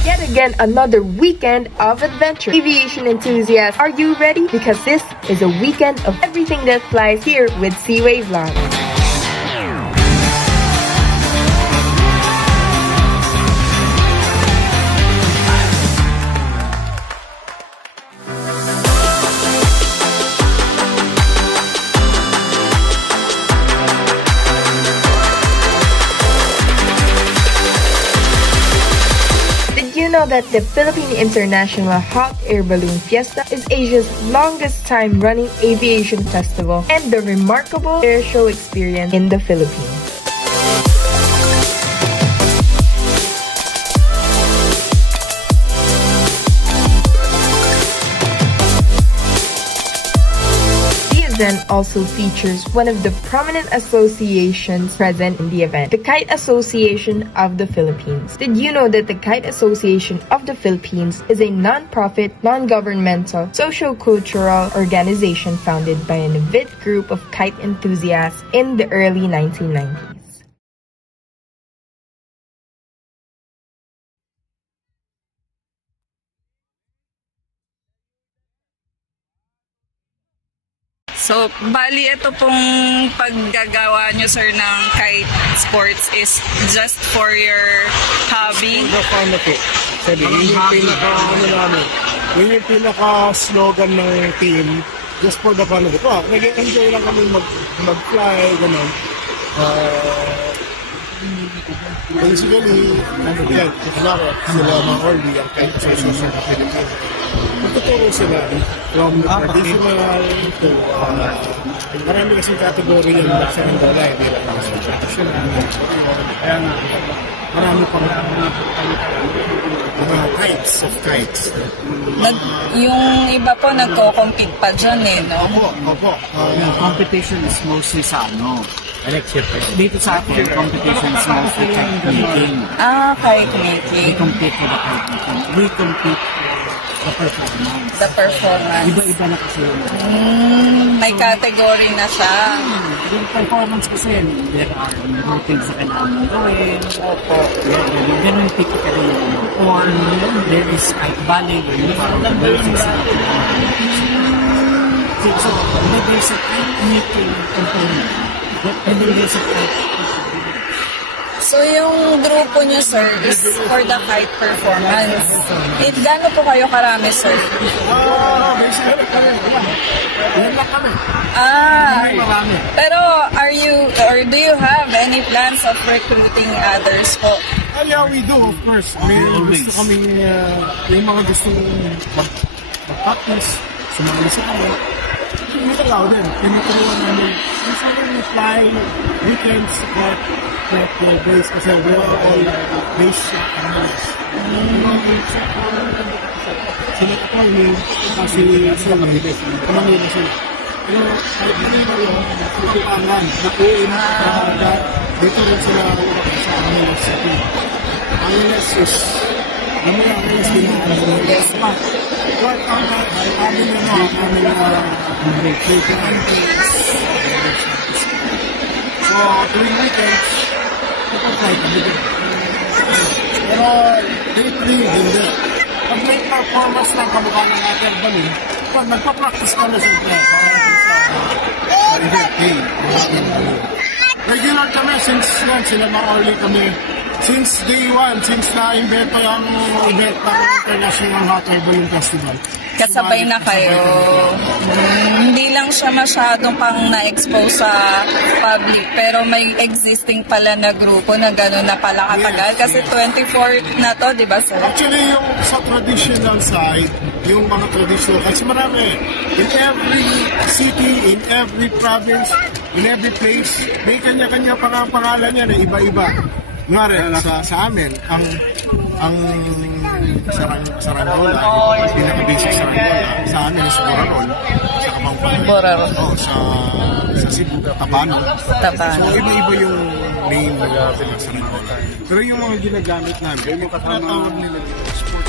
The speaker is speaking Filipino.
Yet again, another weekend of adventure. Aviation enthusiasts, are you ready? Because this is a weekend of everything that flies here with Seaway Vlogs. You know that the Philippine International Hot Air Balloon Fiesta is Asia's longest time running aviation festival and the remarkable air show experience in the Philippines. Then also features one of the prominent associations present in the event, the Kite Association of the Philippines. Did you know that the Kite Association of the Philippines is a non-profit, non-governmental, socio-cultural organization founded by an avid group of kite enthusiasts in the early 1990s? So, bali ito pong paggagawa nyo, sir, ng kite sports is just for your hobby? For the fun of it. Sabi, yun yung pinaka-slogan ng team, just for the fun of it. Nag-enjoy lang kami mag-fly, gano'n. Basically, yan, sila mga orly, ang kite association ng Philippines. Magtuturo sila from the traditional to marami kasing category yung sa ng bola, hindi lang sa traditional. Kaya nga, marami pa mga types of kites. Yung iba po nagko-compete pa dyan no? Opo. Yung competition is mostly sa dito sa akin, competition is mostly kite making. Kite making. We compete for the kite making. We compete the performance. The performance. Iba-iba na kasi yun. May category na siya. Yung performance kasi, there are routines na kailangan mong gawin. Opo. Ganun typically yun. Or there is kite ballet where you follow the basics. So, there's a kite making component. And then there's a kite. So, yung grupo niyo, sir, is for the kite performance. Gaano po kayo karami, sir? Basically, yan lang kami. Pero do you have any plans of recruiting others po? Yeah, we do, of course. Gusto kami, yung mga gusto mag-practice sa mga nasakami. Tinatalaw din. Tinatalaw namin. Gusto namin fly weekends at days kasi we are all based sa Panamas. Sila ito yung kasi sila Manila. Manila sila. Pero Manila yung tutupangan na uin na dito rin sila sa Manila City. Manila is Manila din ang spot. But ang amin so during weekends, kapag kami din. Pero lately, hindi. Pag may performance ng kamukha ng ating balon, pag nagpa-practice kami sa event game, regular kami since yan, sila ma-early kami. Since day one, since na-invent pa yung event ng International Hot Air Balloon Festival. Kasabay na kayo. Hindi lang siya masyadong pang na-expose sa public, pero may existing pala na grupo na gano'n na pala katagal. Kasi 24 na to, di ba, sir? Actually, yung sa traditional side, yung mga traditional, kasi marami. In every city, in every province, in every place, may kanya-kanya pangalan yan, iba-iba. Ngari, sa amin, ang Sarangola, yung pinaka-basic Sarangola, sa amin is Borarol, sa Kapampangan. Borarol. Sa Cebu, Tapano. So, iba-iba yung name ng Sarangola. Pero yung mga ginagamit namin, yung katawag nila sport